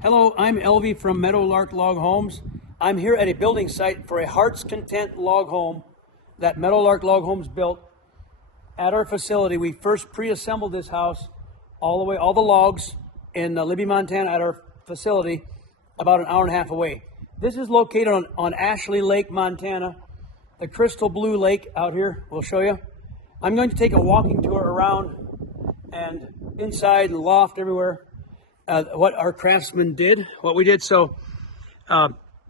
Hello, I'm Elvie from Meadowlark Log Homes. I'm here at a building site for a Heart's Content log home that Meadowlark Log Homes built at our facility. We first pre-assembled this house all the logs in Libby, Montana at our facility about an hour and a half away. This is located on Ashley Lake, Montana, the crystal blue lake out here. We'll show you. I'm going to take a walking tour around and inside and loft everywhere. What our craftsmen did, what we did. So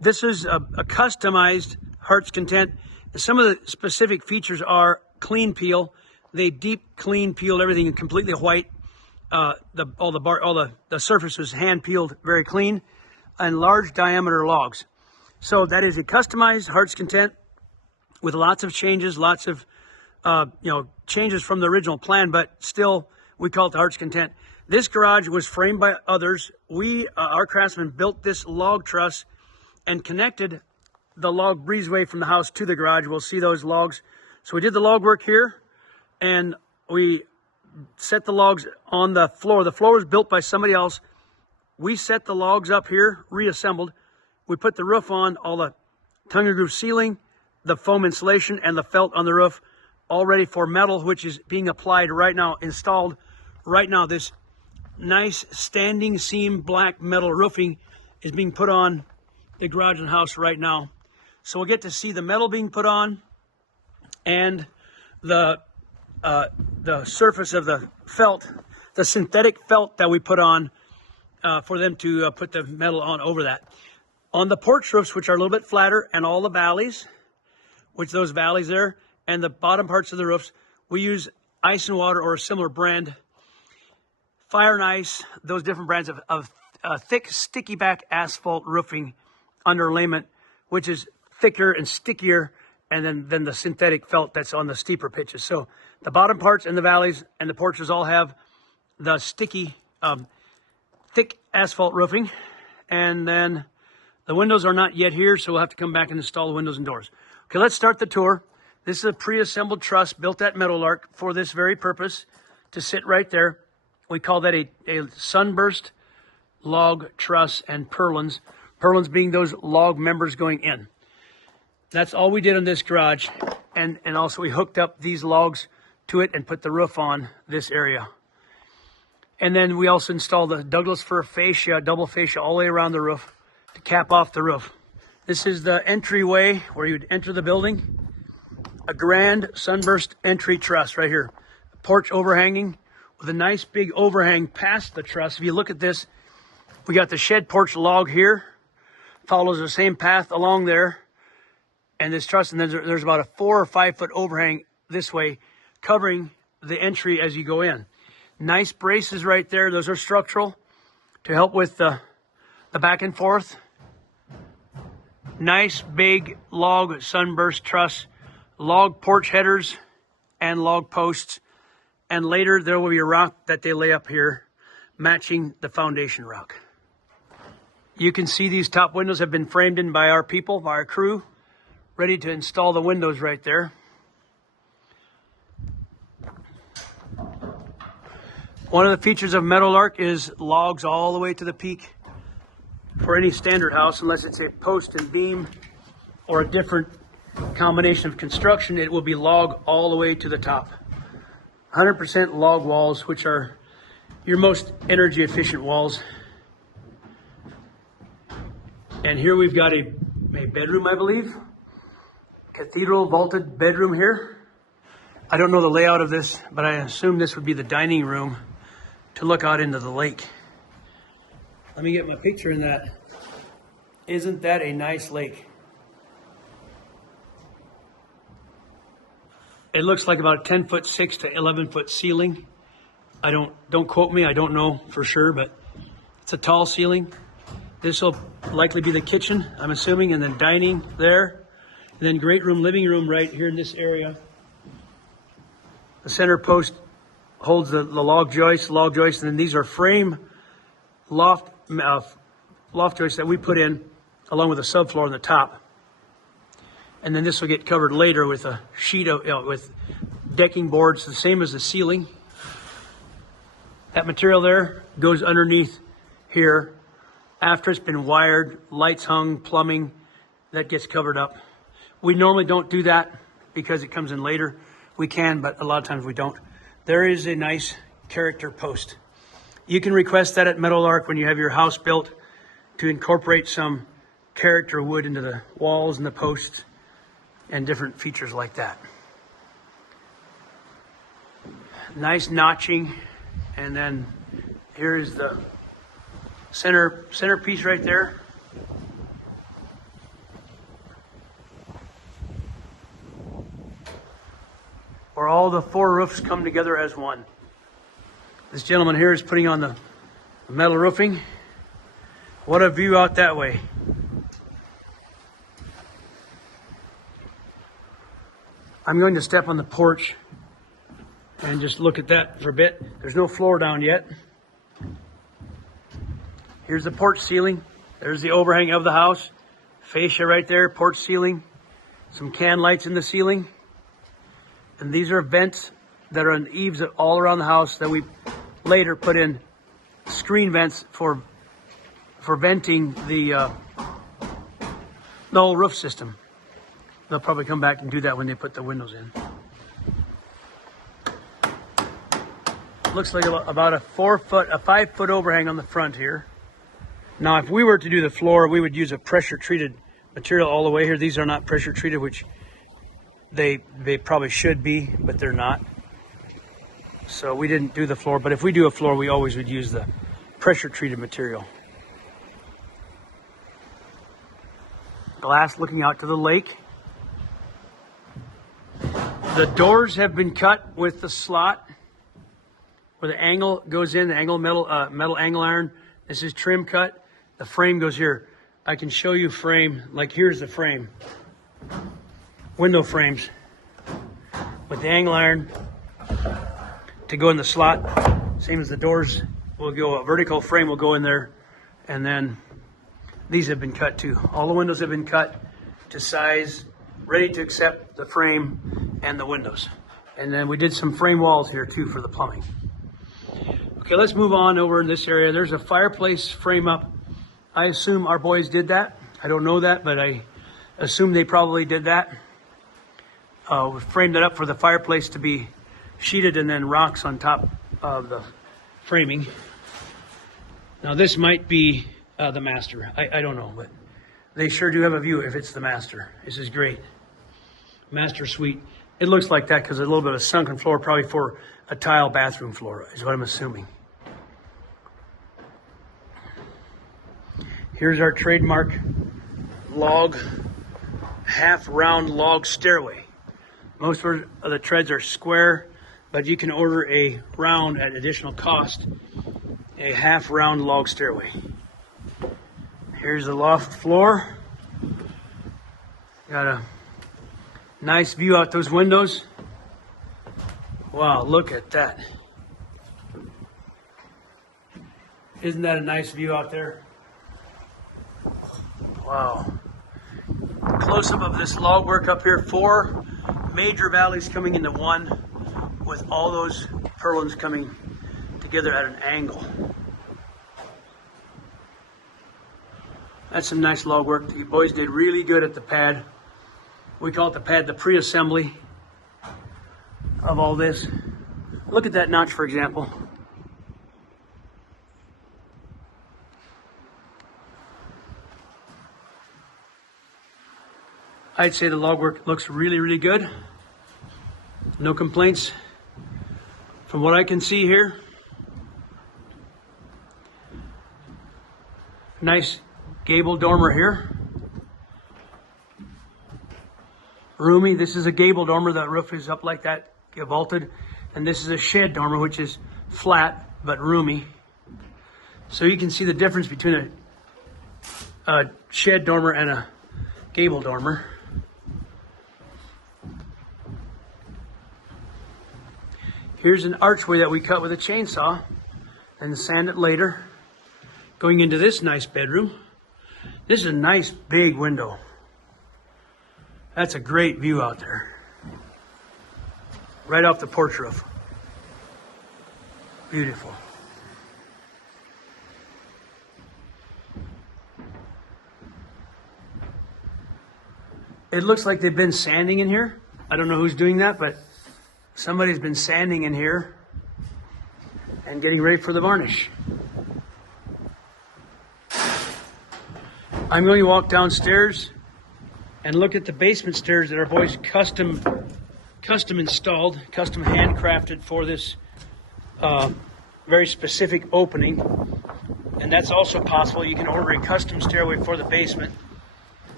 this is a customized Heart's Content. Some of the specific features are clean peel. They deep clean peeled everything completely white. The surface was hand peeled very clean, and large diameter logs. So that is a customized Heart's Content with lots of changes, lots of changes from the original plan, but still we call it the Heart's Content. This garage was framed by others. Our craftsmen built this log truss and connected the log breezeway from the house to the garage. We'll see those logs. So we did the log work here, and we set the logs on the floor. The floor was built by somebody else. We set the logs up here, reassembled. We put the roof on, all the tongue and groove ceiling, the foam insulation, and the felt on the roof, all ready for metal, which is being applied right now, installed right now. This nice standing seam black metal roofing is being put on the garage and house right now. So we'll get to see the metal being put on and the surface of the felt, the synthetic felt that we put on for them to put the metal on over that. On the porch roofs, which are a little bit flatter, and all the valleys, which those valleys there, and the bottom parts of the roofs, we use ice and water or a similar brand. Fire and ice, those different brands of thick, sticky back asphalt roofing underlayment, which is thicker and stickier, and then the synthetic felt that's on the steeper pitches. So the bottom parts and the valleys and the porches all have the sticky, thick asphalt roofing. And then the windows are not yet here, so we'll have to come back and install the windows and doors. Okay, let's start the tour. This is a pre-assembled truss built at Meadowlark for this very purpose, to sit right there. We call that a sunburst log truss and purlins. Purlins being those log members going in. That's all we did in this garage. And also we hooked up these logs to it and put the roof on this area. And then we also installed the Douglas fir fascia, double fascia all the way around the roof to cap off the roof. This is the entryway where you'd enter the building. A grand sunburst entry truss right here. A porch overhanging with a nice big overhang past the truss. If you look at this, we got the shed porch log here. Follows the same path along there. And this truss, and then there's about a 4 or 5 foot overhang this way, covering the entry as you go in. Nice braces right there. Those are structural to help with the back and forth. Nice big log sunburst truss, log porch headers and log posts. And later there will be a rock that they lay up here matching the foundation rock. You can see these top windows have been framed in by our people, by our crew, ready to install the windows right there. One of the features of Meadowlark is logs all the way to the peak. For any standard house, unless it's a post and beam or a different combination of construction, it will be log all the way to the top. 100% log walls, which are your most energy efficient walls. And here we've got a bedroom, I believe. Cathedral vaulted bedroom here. I don't know the layout of this, but I assume this would be the dining room to look out into the lake. Let me get my picture in that. Isn't that a nice lake? It looks like about 10'6" to 11-foot ceiling. Don't quote me, I don't know for sure, but it's a tall ceiling. This will likely be the kitchen, I'm assuming, and then dining there. And then great room, living room right here in this area. The center post holds the log joist, and then these are frame loft joists that we put in along with a subfloor on the top. And then this will get covered later with a sheet of, with decking boards, the same as the ceiling. That material there goes underneath here after it's been wired, lights hung, plumbing, that gets covered up. We normally don't do that because it comes in later. We can, but a lot of times we don't. There is a nice character post. You can request that at Meadowlark when you have your house built to incorporate some character wood into the walls and the posts and different features like that. Nice notching, and then here's the centerpiece right there. Where all the 4 roofs come together as one. This gentleman here is putting on the metal roofing. What a view out that way. I'm going to step on the porch and just look at that for a bit. There's no floor down yet. Here's the porch ceiling. There's the overhang of the house. Fascia right there, porch ceiling. Some can lights in the ceiling. And these are vents that are on eaves all around the house that we later put in screen vents for venting the whole roof system. They'll probably come back and do that when they put the windows in. Looks like about a 5 foot overhang on the front here. Now, if we were to do the floor, we would use a pressure treated material all the way here. These are not pressure treated, which they probably should be, but they're not. So we didn't do the floor, but if we do a floor, we always would use the pressure treated material. Glass looking out to the lake. The doors have been cut with the slot where the angle goes in, the angle metal angle iron. This is trim cut. The frame goes here. I can show you frame, like here's the frame. Window frames with the angle iron to go in the slot. Same as the doors will go, a vertical frame will go in there. And then these have been cut too. All the windows have been cut to size, ready to accept the frame and the windows. And then we did some frame walls here too for the plumbing. Okay, let's move on over in this area. There's a fireplace frame up. I assume our boys did that. I don't know that, but I assume they probably did that. We framed it up for the fireplace to be sheeted and then rocks on top of the framing. Now this might be the master. I don't know, but they sure do have a view if it's the master. This is great. Master suite. It looks like that because a little bit of sunken floor, probably for a tile bathroom floor is what I'm assuming. Here's our trademark log, half round log stairway. Most of the treads are square, but you can order a round at additional cost, a half round log stairway. Here's the loft floor. Got a nice view out those windows. Wow, look at that. Isn't that a nice view out there? Wow. Close-up of this log work up here. 4 major valleys coming into one with all those purlins coming together at an angle. That's some nice log work. The boys did really good at the pad. We call it the pad, the pre-assembly of all this. Look at that notch, for example. I'd say the log work looks really, really good. No complaints from what I can see here. Nice gable dormer here. Roomy. This is a gable dormer. That roof is up like that, vaulted. And this is a shed dormer, which is flat but roomy. So you can see the difference between a shed dormer and a gable dormer. Here's an archway that we cut with a chainsaw and sand it later. Going into this nice bedroom. This is a nice big window. That's a great view out there. Right off the porch roof. Beautiful. It looks like they've been sanding in here. I don't know who's doing that, but somebody's been sanding in here and getting ready for the varnish. I'm going to walk downstairs and look at the basement stairs that our boys custom installed, custom handcrafted for this very specific opening. And that's also possible. You can order a custom stairway for the basement.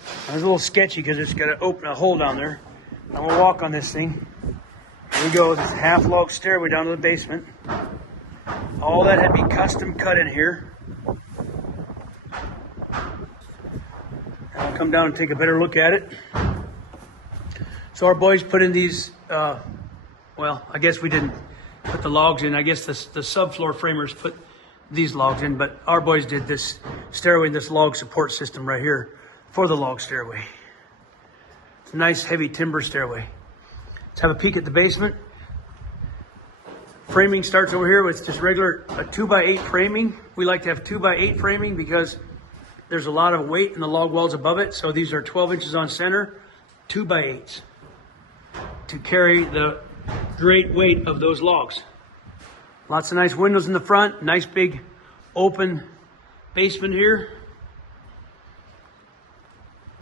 It's a little sketchy because it's got to open a hole down there. I'm gonna walk on this thing. Here we go, this half log stairway down to the basement. All that had to be custom cut in here. I'll come down and take a better look at it. So our boys put in these, well, I guess we didn't put the logs in. I guess the subfloor framers put these logs in, but our boys did this stairway and this log support system right here for the log stairway. It's a nice heavy timber stairway. Let's have a peek at the basement. Framing starts over here with just regular 2x8 framing. We like to have 2x8 framing because there's a lot of weight in the log walls above it. So these are 12 inches on center, 2x8s to carry the great weight of those logs. Lots of nice windows in the front, nice big open basement here.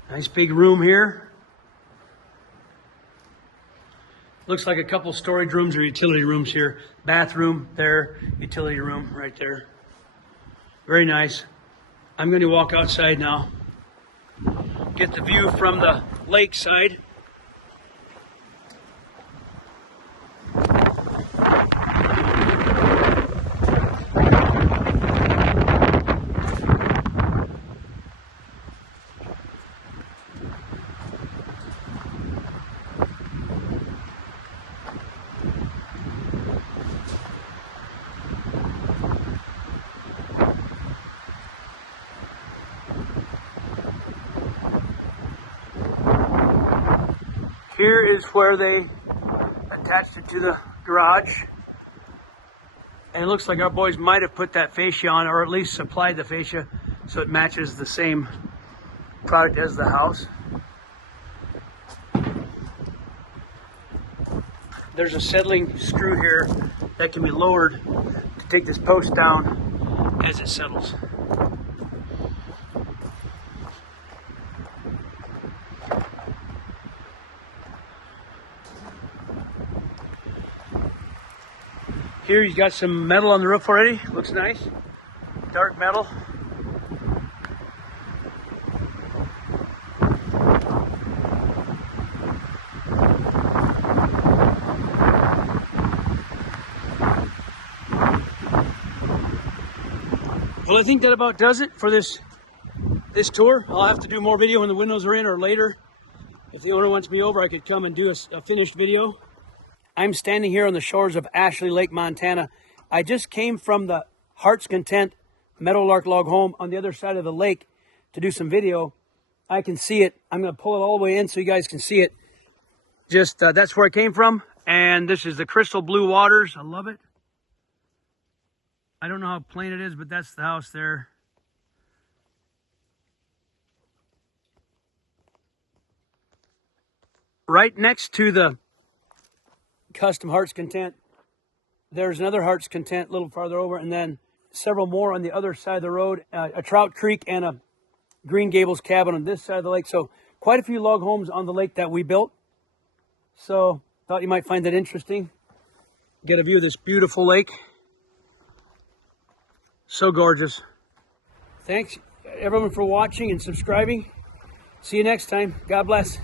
Nice big room here. Looks like a couple storage rooms or utility rooms here. Bathroom there, utility room right there. Very nice. I'm going to walk outside now. Get the view from the lake side. Here is where they attached it to the garage. And it looks like our boys might have put that fascia on, or at least supplied the fascia so it matches the same product as the house. There's a settling screw here that can be lowered to take this post down as it settles. Here you got some metal on the roof already. Looks nice. Dark metal. Well, I think that about does it for this tour. I'll have to do more video when the windows are in or later. If the owner wants me over, I could come and do a finished video. I'm standing here on the shores of Ashley Lake, Montana. I just came from the Hart's Content Meadowlark log home on the other side of the lake to do some video. I can see it. I'm going to pull it all the way in so you guys can see it. Just that's where I came from. And this is the crystal blue waters. I love it. I don't know how plain it is, but that's the house there. Right next to the custom Hart's Content, there's another Hart's Content a little farther over, and then several more on the other side of the road, a Trout Creek and a Green Gables cabin on this side of the lake. So quite a few log homes on the lake that we built. So thought you might find that interesting. Get a view of this beautiful lake. So gorgeous. Thanks everyone for watching and subscribing. See you next time. God bless.